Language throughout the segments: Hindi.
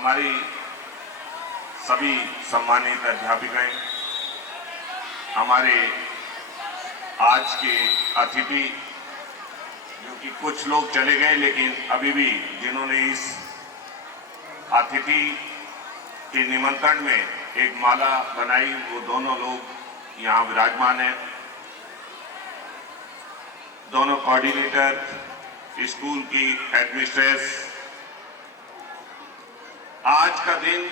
हमारी सभी सम्मानित अध्यापिकाएं, हमारे आज के अतिथि जो कि कुछ लोग चले गए लेकिन अभी भी जिन्होंने इस अतिथि के निमंत्रण में एक माला बनाई, वो दोनों लोग यहाँ विराजमान हैं। दोनों कोऑर्डिनेटर, स्कूल की एडमिनिस्ट्रेस। आज का दिन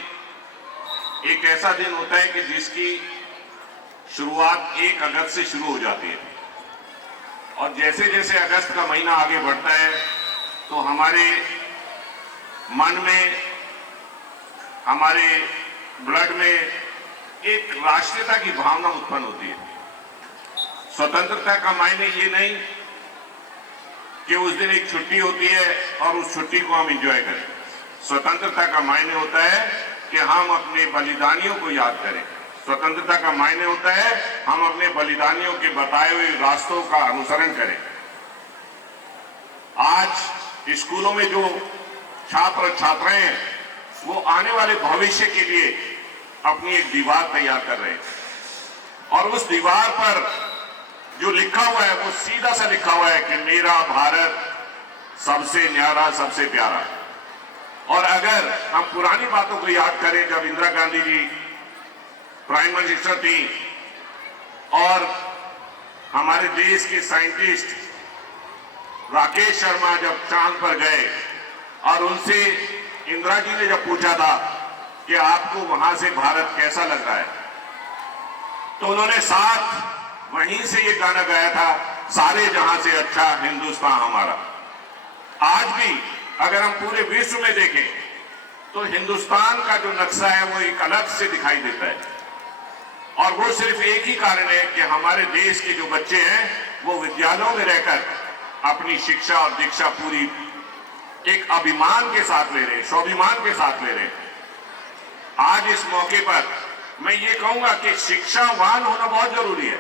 एक ऐसा दिन होता है कि जिसकी शुरुआत 1 अगस्त से शुरू हो जाती है और जैसे जैसे अगस्त का महीना आगे बढ़ता है तो हमारे मन में, हमारे ब्लड में एक राष्ट्रीयता की भावना उत्पन्न होती है। स्वतंत्रता का मायने ये नहीं कि उस दिन एक छुट्टी होती है और उस छुट्टी को हम एंजॉय करें। स्वतंत्रता का मायने होता है कि हम अपने बलिदानियों को याद करें। स्वतंत्रता का मायने होता है हम अपने बलिदानियों के बताए हुए रास्तों का अनुसरण करें। आज स्कूलों में जो छात्र छात्राएं हैं वो आने वाले भविष्य के लिए अपनी एक दीवार तैयार कर रहे हैं और उस दीवार पर जो लिखा हुआ है वो सीधा सा लिखा हुआ है कि मेरा भारत सबसे न्यारा, सबसे प्यारा। और अगर हम पुरानी बातों को याद करें, जब इंदिरा गांधी जी प्राइम मिनिस्टर थी और हमारे देश के साइंटिस्ट राकेश शर्मा जब चांद पर गए और उनसे इंदिरा जी ने जब पूछा था कि आपको वहां से भारत कैसा लग रहा है, तो उन्होंने साथ वहीं से ये गाना गाया था, सारे जहां से अच्छा हिंदुस्तान हमारा। आज भी अगर हम पूरे विश्व में देखें तो हिंदुस्तान का जो नक्शा है वो एक अलग से दिखाई देता है और वो सिर्फ एक ही कारण है कि हमारे देश के जो बच्चे हैं वो विद्यालयों में रहकर अपनी शिक्षा और दीक्षा पूरी एक अभिमान के साथ ले रहे हैं, स्वाभिमान के साथ ले रहे हैं। आज इस मौके पर मैं ये कहूंगा कि शिक्षावान होना बहुत जरूरी है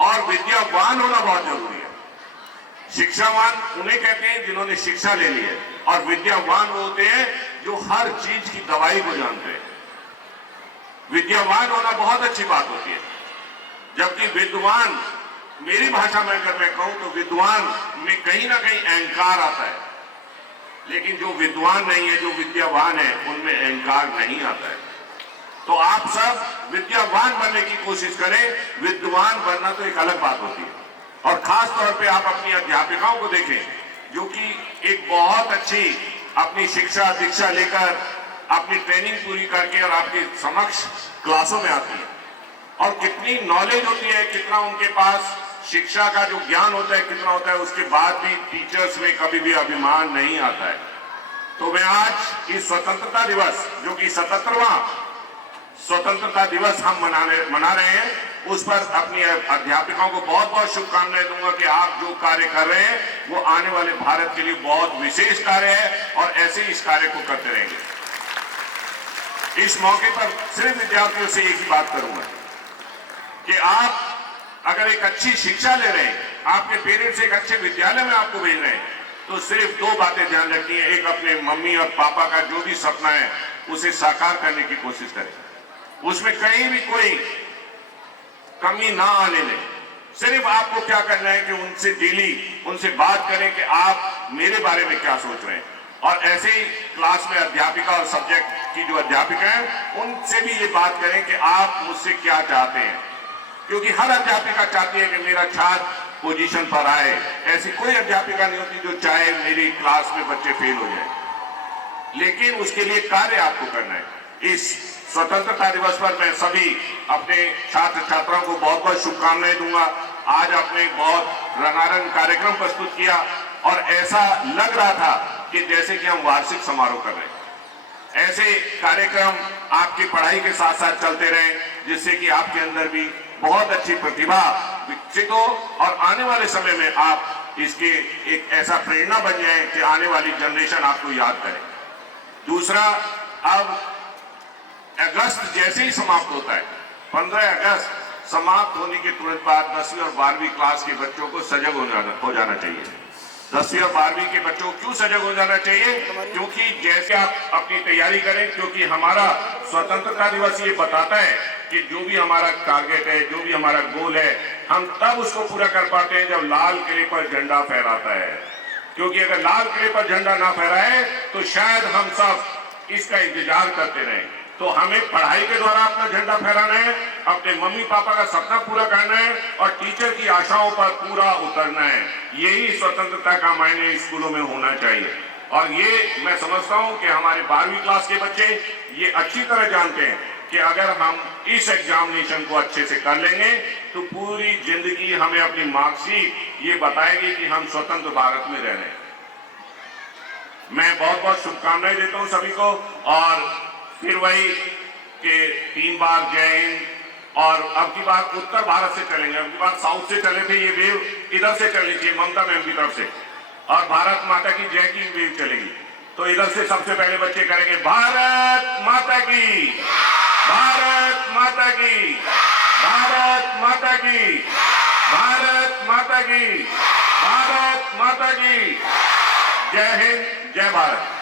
और विद्यावान होना बहुत जरूरी है। शिक्षावान उन्हें कहते हैं जिन्होंने शिक्षा ले ली है और विद्यावान वो होते हैं जो हर चीज की दवाई को जानते हैं। विद्यावान होना बहुत अच्छी बात होती है, जबकि विद्वान, मेरी भाषा में अगर मैं कहूं तो विद्वान में कहीं ना कहीं अहंकार आता है, लेकिन जो विद्वान नहीं है, जो विद्यावान है, उनमें अहंकार नहीं आता है। तो आप सब विद्यावान बनने की कोशिश करें। विद्वान बनना तो एक अलग बात होती है और खास तौर पे आप अपनी अध्यापिकाओं को देखें जो कि एक बहुत अच्छी अपनी शिक्षा दीक्षा लेकर अपनी ट्रेनिंग पूरी करके और आपके समक्ष क्लासों में आती है और कितनी नॉलेज होती है, कितना उनके पास शिक्षा का जो ज्ञान होता है कितना होता है, उसके बाद भी टीचर्स में कभी भी अभिमान नहीं आता है। तो मैं आज इस स्वतंत्रता दिवस, जो कि 77वां स्वतंत्रता दिवस हम मना रहे हैं, उस पर अपनी अध्यापिकाओं को बहुत बहुत शुभकामनाएं दूंगा कि आप जो कार्य कर रहे हैं वो आने वाले भारत के लिए बहुत विशेष कार्य है और ऐसे ही इस कार्य को करते रहेंगे। इस मौके पर सिर्फ विद्यार्थियों से एक ही बात करूंगा कि आप अगर एक अच्छी शिक्षा ले रहे हैं, आपके पेरेंट्स एक अच्छे विद्यालय में आपको भेज रहे हैं, तो सिर्फ 2 बातें ध्यान रखनी है। एक, अपने मम्मी और पापा का जो भी सपना है उसे साकार करने की कोशिश करें, उसमें कहीं भी कोई कमी ना आने दें। सिर्फ आपको क्या करना है कि उनसे डेली उनसे बात करें कि आप मेरे बारे में क्या सोच रहे हैं और ऐसे ही क्लास में अध्यापिका और सब्जेक्ट की जो अध्यापिका है उनसे भी ये बात करें कि आप मुझसे क्या चाहते हैं, क्योंकि हर अध्यापिका चाहती है कि मेरा छात्र पोजीशन पर आए। ऐसी कोई अध्यापिका नहीं होती जो चाहे मेरी क्लास में बच्चे फेल हो जाए, लेकिन उसके लिए कार्य आपको करना है। इस स्वतंत्रता दिवस पर मैं सभी अपने छात्र छात्राओं को बहुत बहुत शुभकामनाएं दूंगा। आज आपने बहुत रंगारंग कार्यक्रम प्रस्तुत किया और ऐसा लग रहा था कि जैसे कि हम वार्षिक समारोह कर रहे हैं। ऐसे कार्यक्रम आपकी पढ़ाई के साथ साथ चलते रहे, जिससे कि आपके अंदर भी बहुत अच्छी प्रतिभा विकसित हो और आने वाले समय में आप इसके एक ऐसा प्रेरणा बन जाए कि आने वाली जनरेशन आपको याद करे। दूसरा, अब अगस्त जैसे ही समाप्त होता है, 15 अगस्त समाप्त होने के तुरंत बाद 10वीं और 12वीं क्लास के बच्चों को सजग हो जाना चाहिए। 10वीं और 12वीं के बच्चों को क्यों सजग हो जाना चाहिए? क्योंकि जैसे आप अपनी तैयारी करें, क्योंकि हमारा स्वतंत्रता दिवस ये बताता है कि जो भी हमारा टारगेट है, जो भी हमारा गोल है, हम तब उसको पूरा कर पाते हैं जब लाल किले पर झंडा फहराता है। क्योंकि अगर लाल किले पर झंडा ना फहराए तो शायद हम सब इसका इंतजार करते रहें। तो हमें पढ़ाई के द्वारा अपना झंडा फहराना है, अपने मम्मी पापा का सपना पूरा करना है और टीचर की आशाओं पर पूरा उतरना है। यही स्वतंत्रता का मायने स्कूलों में होना चाहिए। और ये मैं समझता हूं कि हमारे 12वीं क्लास के बच्चे ये अच्छी तरह जानते हैं कि अगर हम इस एग्जामिनेशन को अच्छे से कर लेंगे तो पूरी जिंदगी हमें अपनी मार्कशीट ये बताएगी कि हम स्वतंत्र भारत में रह रहे हैं। मैं बहुत बहुत शुभकामनाएं देता हूं सभी को। और फिर वही कि 3 बार जय हिंद। और अब की बार उत्तर भारत से चलेंगे, अब की बार साउथ से चले थे, ये वेव इधर से चलनी चाहिए ममता मैम की तरफ से। और भारत माता की जय की वेव चलेगी। तो इधर से सबसे पहले बच्चे करेंगे भारत माता की, भारत माता की, भारत माता की, भारत माता की, भारत माता की। जय हिंद, जय भारत।